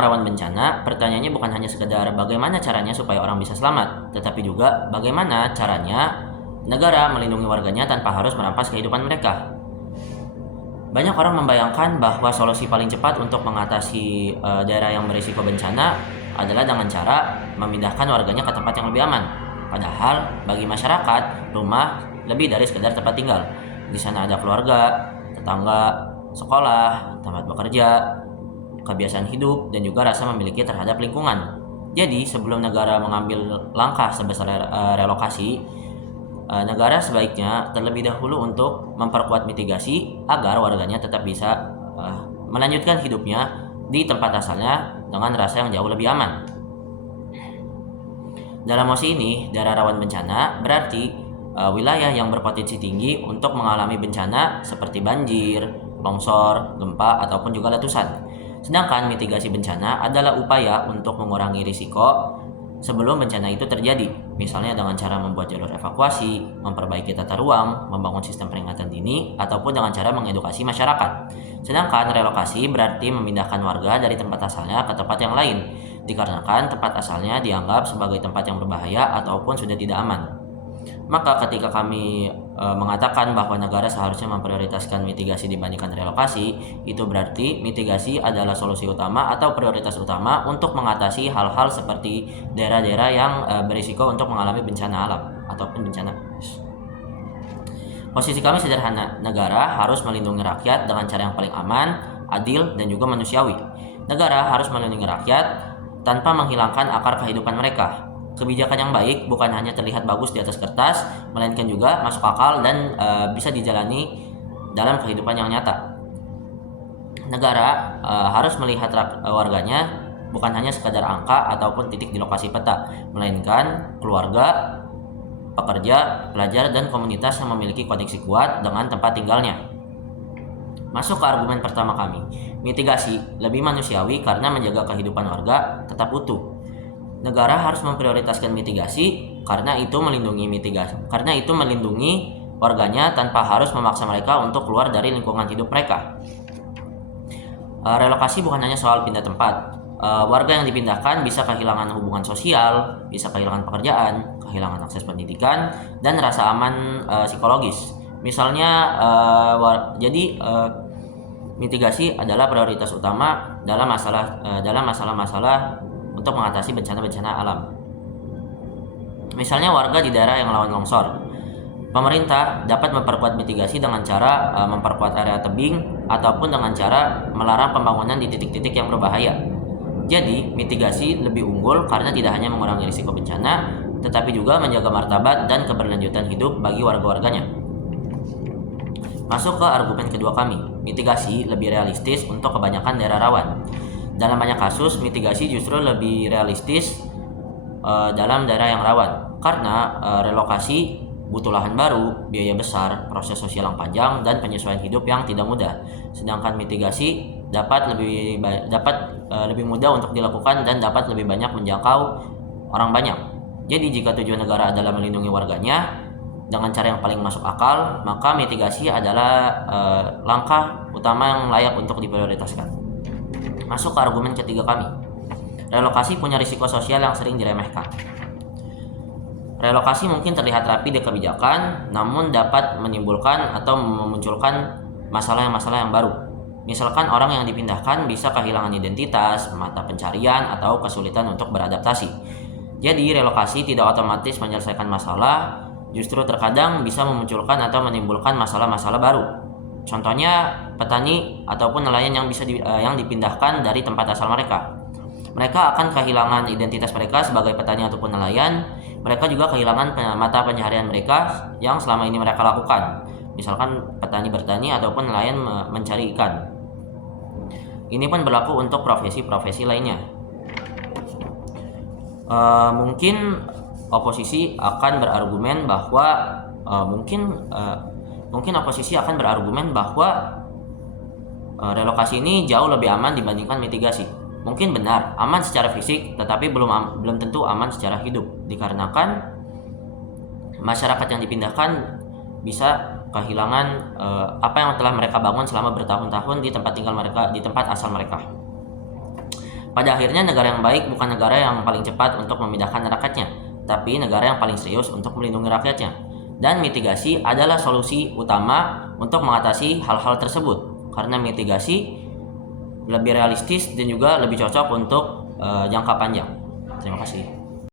yang rawan bencana, pertanyaannya bukan hanya sekedar bagaimana caranya supaya orang bisa selamat, tetapi juga bagaimana caranya negara melindungi warganya tanpa harus merampas kehidupan mereka. Banyak orang membayangkan bahwa solusi paling cepat untuk mengatasi daerah yang berisiko bencana adalah dengan cara memindahkan warganya ke tempat yang lebih aman. Padahal bagi masyarakat, rumah lebih dari sekedar tempat tinggal. Di sana ada keluarga, tetangga, sekolah, tempat bekerja, kebiasaan hidup, dan juga rasa memiliki terhadap lingkungan. Jadi sebelum negara mengambil langkah sebesar relokasi, negara sebaiknya terlebih dahulu untuk memperkuat mitigasi agar warganya tetap bisa melanjutkan hidupnya di tempat asalnya dengan rasa yang jauh lebih aman. Dalam mosi ini, daerah rawan bencana berarti wilayah yang berpotensi tinggi untuk mengalami bencana seperti banjir, longsor, gempa, ataupun juga letusan. Sedangkan mitigasi bencana adalah upaya untuk mengurangi risiko sebelum bencana itu terjadi, misalnya dengan cara membuat jalur evakuasi, memperbaiki tata ruang, membangun sistem peringatan dini, ataupun dengan cara mengedukasi masyarakat. Sedangkan relokasi berarti memindahkan warga dari tempat asalnya ke tempat yang lain, dikarenakan tempat asalnya dianggap sebagai tempat yang berbahaya ataupun sudah tidak aman. Maka ketika kami mengatakan bahwa negara seharusnya memprioritaskan mitigasi dibandingkan relokasi, itu berarti mitigasi adalah solusi utama atau prioritas utama untuk mengatasi hal-hal seperti daerah-daerah yang berisiko untuk mengalami bencana alam ataupun bencana. Posisi kami sederhana, negara harus melindungi rakyat dengan cara yang paling aman, adil, dan juga manusiawi. Negara harus melindungi rakyat tanpa menghilangkan akar kehidupan mereka. Kebijakan yang baik bukan hanya terlihat bagus di atas kertas, melainkan juga masuk akal dan bisa dijalani dalam kehidupan yang nyata. Negara harus melihat warganya bukan hanya sekadar angka ataupun titik di lokasi peta, melainkan keluarga, pekerja, pelajar, dan komunitas yang memiliki koneksi kuat dengan tempat tinggalnya. Masuk ke argumen pertama kami, mitigasi lebih manusiawi karena menjaga kehidupan warga tetap utuh. Negara harus memprioritaskan mitigasi karena itu melindungi warganya tanpa harus memaksa mereka untuk keluar dari lingkungan hidup mereka. Relokasi bukan hanya soal pindah tempat. Warga yang dipindahkan bisa kehilangan hubungan sosial, bisa kehilangan pekerjaan, kehilangan akses pendidikan, dan rasa aman psikologis. Misalnya, mitigasi adalah prioritas utama dalam masalah-masalah untuk mengatasi bencana-bencana alam. Misalnya warga di daerah yang rawan longsor. Pemerintah dapat memperkuat mitigasi dengan cara memperkuat area tebing ataupun dengan cara melarang pembangunan di titik-titik yang berbahaya. Jadi, mitigasi lebih unggul karena tidak hanya mengurangi risiko bencana, tetapi juga menjaga martabat dan keberlanjutan hidup bagi warga-warganya. Masuk ke argumen kedua kami, mitigasi lebih realistis untuk kebanyakan daerah rawan. Dalam banyak kasus, mitigasi justru lebih realistis dalam daerah yang rawan karena relokasi butuh lahan baru, biaya besar, proses sosial yang panjang, dan penyesuaian hidup yang tidak mudah. Sedangkan mitigasi dapat lebih mudah untuk dilakukan dan dapat lebih banyak menjangkau orang banyak. Jadi jika tujuan negara adalah melindungi warganya dengan cara yang paling masuk akal, maka mitigasi adalah langkah utama yang layak untuk diprioritaskan. Masuk ke argumen ketiga kami. Relokasi punya risiko sosial yang sering diremehkan. Relokasi mungkin terlihat rapi di kebijakan, namun dapat menimbulkan atau memunculkan masalah-masalah yang baru. Misalkan orang yang dipindahkan bisa kehilangan identitas, mata pencarian, atau kesulitan untuk beradaptasi. Jadi relokasi tidak otomatis menyelesaikan masalah, justru terkadang bisa memunculkan atau menimbulkan masalah-masalah baru. Contohnya petani ataupun nelayan yang dipindahkan dari tempat asal mereka. Mereka akan kehilangan identitas mereka sebagai petani ataupun nelayan. Mereka juga kehilangan mata pencaharian mereka yang selama ini mereka lakukan. Misalkan petani bertani ataupun nelayan mencari ikan. Ini pun berlaku untuk profesi-profesi lainnya. Mungkin oposisi akan berargumen bahwa relokasi ini jauh lebih aman dibandingkan mitigasi. Mungkin benar, aman secara fisik, tetapi belum tentu aman secara hidup, dikarenakan masyarakat yang dipindahkan bisa kehilangan apa yang telah mereka bangun selama bertahun-tahun di tempat tinggal mereka, di tempat asal mereka. Pada akhirnya negara yang baik bukan negara yang paling cepat untuk memindahkan rakyatnya, tapi negara yang paling serius untuk melindungi rakyatnya. Dan mitigasi adalah solusi utama untuk mengatasi hal-hal tersebut, karena mitigasi lebih realistis dan juga lebih cocok untuk jangka panjang. Terima kasih.